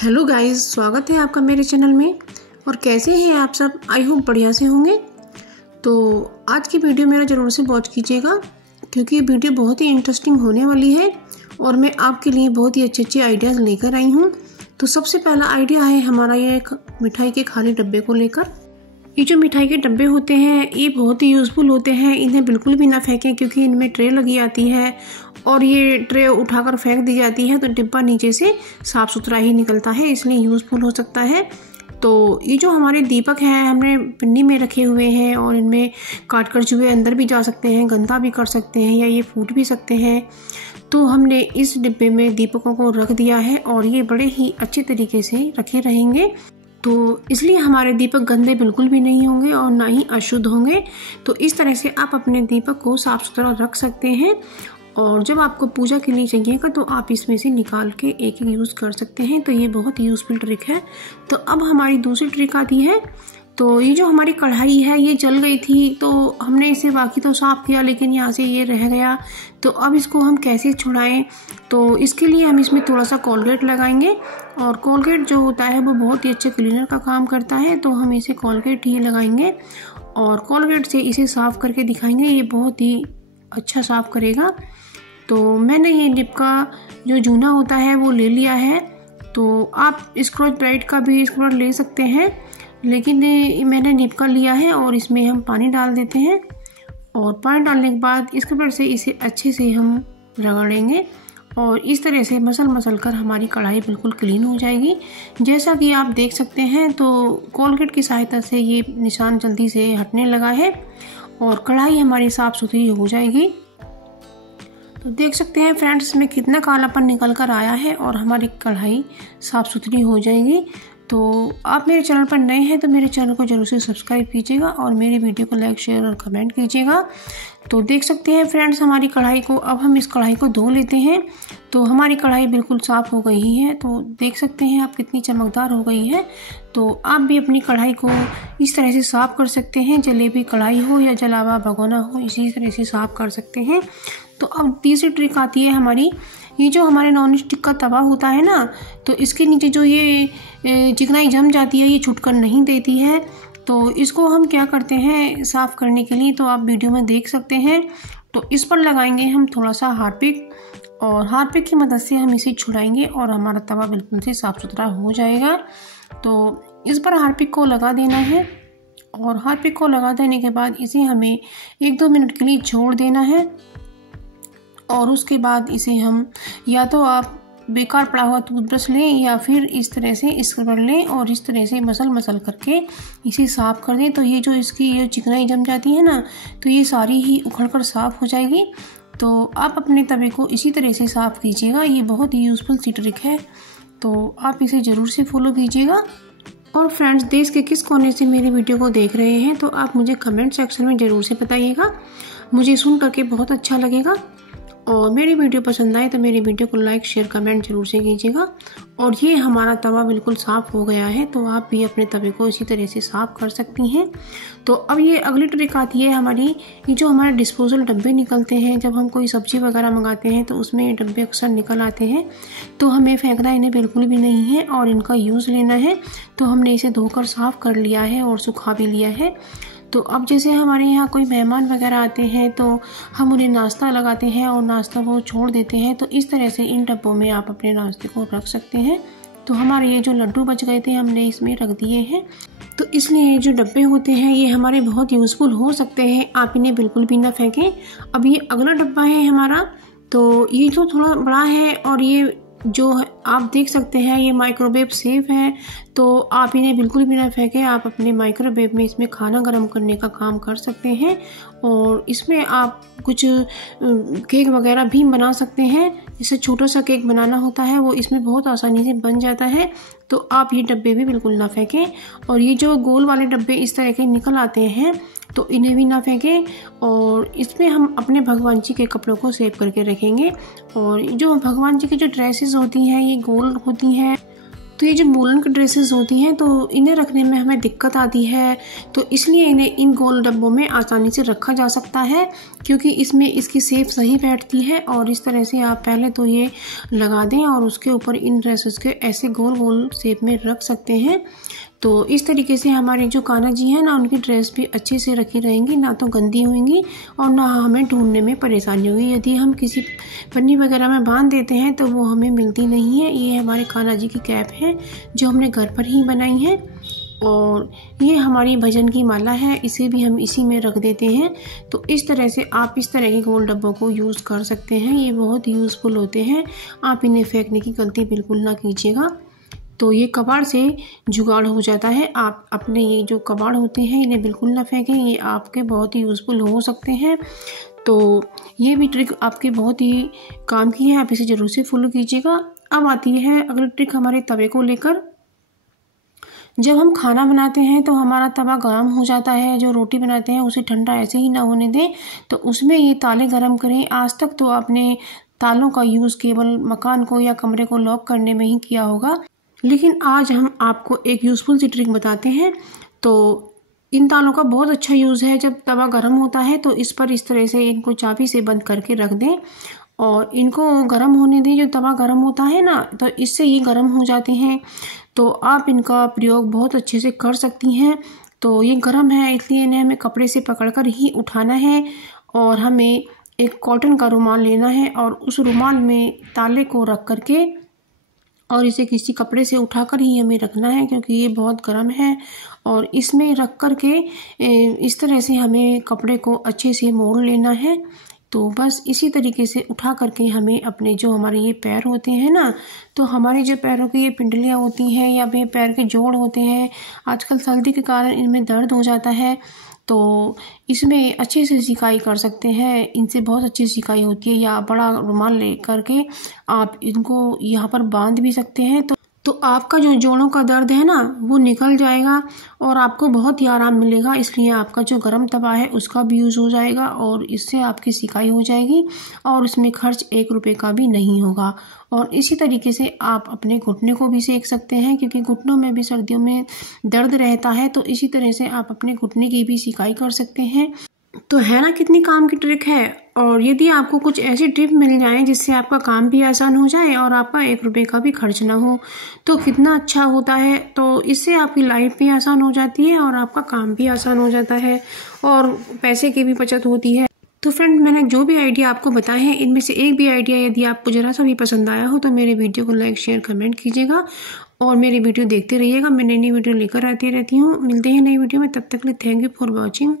Hello guys, स्वागत है आपका मेरे चैनल में। और कैसे हैं आप सब? आई होप बढ़िया से होंगे। तो आज की वीडियो मेरा ज़रूर से वॉच कीजिएगा, क्योंकि ये वीडियो बहुत ही इंटरेस्टिंग होने वाली है और मैं आपके लिए बहुत ही अच्छे अच्छे आइडियाज़ लेकर आई हूँ। तो सबसे पहला आइडिया है हमारा ये एक मिठाई के खाली डब्बे को लेकर। ये जो मिठाई के डब्बे होते हैं ये बहुत ही यूज़फुल होते हैं, इन्हें बिल्कुल भी ना फेंकें, क्योंकि इनमें ट्रे लगी आती है और ये ट्रे उठाकर फेंक दी जाती है तो डिब्बा नीचे से साफ़ सुथरा ही निकलता है, इसलिए यूज़फुल हो सकता है। तो ये जो हमारे दीपक हैं हमने पिन्नी में रखे हुए हैं और इनमें काट कर चूहे अंदर भी जा सकते हैं, गंदा भी कर सकते हैं या ये फूट भी सकते हैं। तो हमने इस डिब्बे में दीपकों को रख दिया है और ये बड़े ही अच्छे तरीके से रखे रहेंगे, तो इसलिए हमारे दीपक गंदे बिल्कुल भी नहीं होंगे और ना ही अशुद्ध होंगे। तो इस तरह से आप अपने दीपक को साफ़ सुथरा रख सकते हैं और जब आपको पूजा के लिए चाहिएगा तो आप इसमें से निकाल के एक एक यूज़ कर सकते हैं। तो ये बहुत ही यूज़फुल ट्रिक है। तो अब हमारी दूसरी ट्रिक आती है। तो ये जो हमारी कढ़ाई है ये जल गई थी, तो हमने इसे बाकी तो साफ़ किया लेकिन यहाँ से ये रह गया। तो अब इसको हम कैसे छुड़ाएं? तो इसके लिए हम इसमें थोड़ा सा कोलगेट लगाएंगे और कोलगेट जो होता है वो बहुत ही अच्छे क्लीनर का काम करता है, तो हम इसे कोलगेट ही लगाएंगे और कोलगेट से इसे साफ़ करके दिखाएंगे। ये बहुत ही अच्छा साफ़ करेगा। तो मैंने ये डिप का जो जूना होता है वो ले लिया है। तो आप स्क्रॉच ब्राइट का भी स्क्रॉच ले सकते हैं, लेकिन मैंने निप का लिया है और इसमें हम पानी डाल देते हैं और पानी डालने के बाद इसके ऊपर से इसे अच्छे से हम रगड़ेंगे और इस तरह से मसल कर हमारी कढ़ाई बिल्कुल क्लीन हो जाएगी। जैसा कि आप देख सकते हैं तो कोलगेट की सहायता से ये निशान जल्दी से हटने लगा है और कढ़ाई हमारी साफ़ सुथरी हो जाएगी। तो देख सकते हैं फ्रेंड्स इसमें कितना कालापन निकल कर आया है और हमारी कढ़ाई साफ़ सुथरी हो जाएगी। तो आप मेरे चैनल पर नए हैं तो मेरे चैनल को जरूर से सब्सक्राइब कीजिएगा और मेरी वीडियो को लाइक शेयर और कमेंट कीजिएगा। तो देख सकते हैं फ्रेंड्स हमारी कढ़ाई को, अब हम इस कढ़ाई को धो लेते हैं। तो हमारी कढ़ाई बिल्कुल साफ़ हो गई है। तो देख सकते हैं आप कितनी चमकदार हो गई है। तो आप भी अपनी कढ़ाई को इस तरह से साफ़ कर सकते हैं। जलेबी कढ़ाई हो या जलावा भगोना हो, इसी तरह से साफ़ कर सकते हैं। तो अब तीसरी ट्रिक आती है हमारी। ये जो हमारे नॉन स्टिक का तवा होता है ना, तो इसके नीचे जो ये चिकनाई जम जाती है ये छुटकर नहीं देती है। तो इसको हम क्या करते हैं साफ़ करने के लिए, तो आप वीडियो में देख सकते हैं। तो इस पर लगाएंगे हम थोड़ा सा हार्पिक और हार्पिक की मदद से हम इसे छुड़ाएंगे और हमारा तवा बिल्कुल से साफ़ सुथरा हो जाएगा। तो इस पर हार्पिक को लगा देना है और हार्पिक को लगा देने के बाद इसे हमें 1-2 मिनट के लिए छोड़ देना है और उसके बाद इसे हम या तो आप बेकार पड़ा हुआ टूथब्रश लें या फिर इस तरह से स्क्रबर लें और इस तरह से मसल करके इसे साफ़ कर दें। तो ये जो इसकी ये चिकनाई जम जाती है ना, तो ये सारी ही उखड़कर साफ़ हो जाएगी। तो आप अपने तवे को इसी तरह से साफ़ कीजिएगा। ये बहुत ही यूज़फुल सी ट्रिक है, तो आप इसे ज़रूर से फॉलो कीजिएगा। और फ्रेंड्स देश के किस कोने से मेरी वीडियो को देख रहे हैं तो आप मुझे कमेंट सेक्शन में ज़रूर से बताइएगा, मुझे सुन करके बहुत अच्छा लगेगा। और मेरी वीडियो पसंद आए तो मेरी वीडियो को लाइक शेयर कमेंट जरूर से कीजिएगा। और ये हमारा तवा बिल्कुल साफ़ हो गया है, तो आप भी अपने तवे को इसी तरह से साफ़ कर सकती हैं। तो अब ये अगली ट्रिक आती है हमारी। ये जो हमारे डिस्पोजल डब्बे निकलते हैं, जब हम कोई सब्ज़ी वगैरह मंगाते हैं तो उसमें ये डब्बे अक्सर निकल आते हैं, तो हमें फेंकना इन्हें बिल्कुल भी नहीं है और इनका यूज़ लेना है। तो हमने इसे धोकर साफ़ कर लिया है और सुखा भी लिया है। तो अब जैसे हमारे यहाँ कोई मेहमान वगैरह आते हैं तो हम उन्हें नाश्ता लगाते हैं और नाश्ता वो छोड़ देते हैं, तो इस तरह से इन डब्बों में आप अपने नाश्ते को रख सकते हैं। तो हमारे ये जो लड्डू बच गए थे हमने इसमें रख दिए हैं। तो इसलिए जो डब्बे होते हैं ये हमारे बहुत यूज़फुल हो सकते हैं, आप इन्हें बिल्कुल भी ना फेंकें। अब ये अगला डब्बा है हमारा। तो ये जो थोड़ा बड़ा है और ये जो आप देख सकते हैं ये माइक्रोवेव सेफ है, तो आप इन्हें बिल्कुल भी ना फेंकें। आप अपने माइक्रोवेव में इसमें खाना गर्म करने का काम कर सकते हैं और इसमें आप कुछ केक वगैरह भी बना सकते हैं। जैसे छोटा सा केक बनाना होता है वो इसमें बहुत आसानी से बन जाता है। तो आप ये डब्बे भी बिल्कुल ना फेंकें। और ये जो गोल वाले डब्बे इस तरह के निकल आते हैं तो इन्हें भी ना फेंकें। और इसमें हम अपने भगवान जी के कपड़ों को सेव करके रखेंगे। और जो भगवान जी की जो ड्रेसेस होती हैं ये गोल होती हैं, तो ये जो वूलन की ड्रेसेस होती हैं तो इन्हें रखने में हमें दिक्कत आती है, तो इसलिए इन्हें इन गोल डब्बों में आसानी से रखा जा सकता है, क्योंकि इसमें इसकी शेप सही बैठती है। और इस तरह से आप पहले तो ये लगा दें और उसके ऊपर इन ड्रेसेस के ऐसे गोल गोल शेप में रख सकते हैं। तो इस तरीके से हमारे जो कान्हा जी हैं ना, उनकी ड्रेस भी अच्छे से रखी रहेंगी, ना तो गंदी होंगी और ना हमें ढूंढने में परेशानी होगी। यदि हम किसी पन्नी वगैरह में बांध देते हैं तो वो हमें मिलती नहीं है। ये हमारे कान्हा जी की कैप है जो हमने घर पर ही बनाई है, और ये हमारी भजन की माला है, इसे भी हम इसी में रख देते हैं। तो इस तरह से आप इस तरह के गोल डब्बों को यूज़ कर सकते हैं, ये बहुत यूज़फुल होते हैं। आप इन्हें फेंकने की गलती बिल्कुल ना कीजिएगा। तो ये कबाड़ से जुगाड़ हो जाता है। आप अपने ये जो कबाड़ होते हैं इन्हें बिल्कुल ना फेंकें, ये आपके बहुत ही यूज़फुल हो सकते हैं। तो ये भी ट्रिक आपके बहुत ही काम की है, आप इसे ज़रूर से फॉलो कीजिएगा। अब आती है अगली ट्रिक हमारे तवे को लेकर। जब हम खाना बनाते हैं तो हमारा तवा गर्म हो जाता है, जो रोटी बनाते हैं उसे ठंडा ऐसे ही ना होने दें, तो उसमें ये ताले गर्म करें। आज तक तो आपने तालों का यूज़ केवल मकान को या कमरे को लॉक करने में ही किया होगा, लेकिन आज हम आपको एक यूज़फुल सी ट्रिक बताते हैं। तो इन तालों का बहुत अच्छा यूज़ है। जब तवा गर्म होता है तो इस पर इस तरह से इनको चाबी से बंद करके रख दें और इनको गर्म होने दें। जो तवा गर्म होता है ना, तो इससे ये गर्म हो जाते हैं, तो आप इनका प्रयोग बहुत अच्छे से कर सकती हैं। तो ये गर्म है इसलिए इन्हें हमें कपड़े से पकड़कर ही उठाना है, और हमें एक कॉटन का रुमाल लेना है और उस रुमाल में ताले को रख करके और इसे किसी कपड़े से उठाकर ही हमें रखना है, क्योंकि ये बहुत गर्म है। और इसमें रख कर के इस तरह से हमें कपड़े को अच्छे से मोड़ लेना है। तो बस इसी तरीके से उठा करके हमें अपने जो हमारे ये पैर होते हैं ना, तो हमारे जो पैरों की ये पिंडलियाँ होती हैं या फिर पैर के जोड़ होते हैं, आजकल सर्दी के कारण इनमें दर्द हो जाता है, तो इसमें अच्छे से सिकाई कर सकते हैं। इनसे बहुत अच्छी सिकाई होती है। या बड़ा रुमाल ले करके आप इनको यहाँ पर बांध भी सकते हैं, तो आपका जो जोड़ों का दर्द है ना वो निकल जाएगा और आपको बहुत ही आराम मिलेगा। इसलिए आपका जो गर्म तवा है उसका भी यूज़ हो जाएगा और इससे आपकी सिकाई हो जाएगी और उसमें खर्च 1 रुपये का भी नहीं होगा। और इसी तरीके से आप अपने घुटने को भी सेक सकते हैं, क्योंकि घुटनों में भी सर्दियों में दर्द रहता है, तो इसी तरह से आप अपने घुटने की भी सिकाई कर सकते हैं। तो है ना कितनी काम की ट्रिक है। और यदि आपको कुछ ऐसी ट्रिक मिल जाए जिससे आपका काम भी आसान हो जाए और आपका 1 रुपये का भी खर्च ना हो, तो कितना अच्छा होता है। तो इससे आपकी लाइफ भी आसान हो जाती है और आपका काम भी आसान हो जाता है और पैसे की भी बचत होती है। तो फ्रेंड, मैंने जो भी आइडिया आपको बताए हैं इनमें से एक भी आइडिया यदि आपको ज़रा सा भी पसंद आया हो तो मेरे वीडियो को लाइक शेयर कमेंट कीजिएगा और मेरी वीडियो देखते रहिएगा। मैं नई वीडियो लेकर आती रहती हूँ। मिलते हैं नई वीडियो में, तब तक के लिए थैंक यू फॉर वॉचिंग।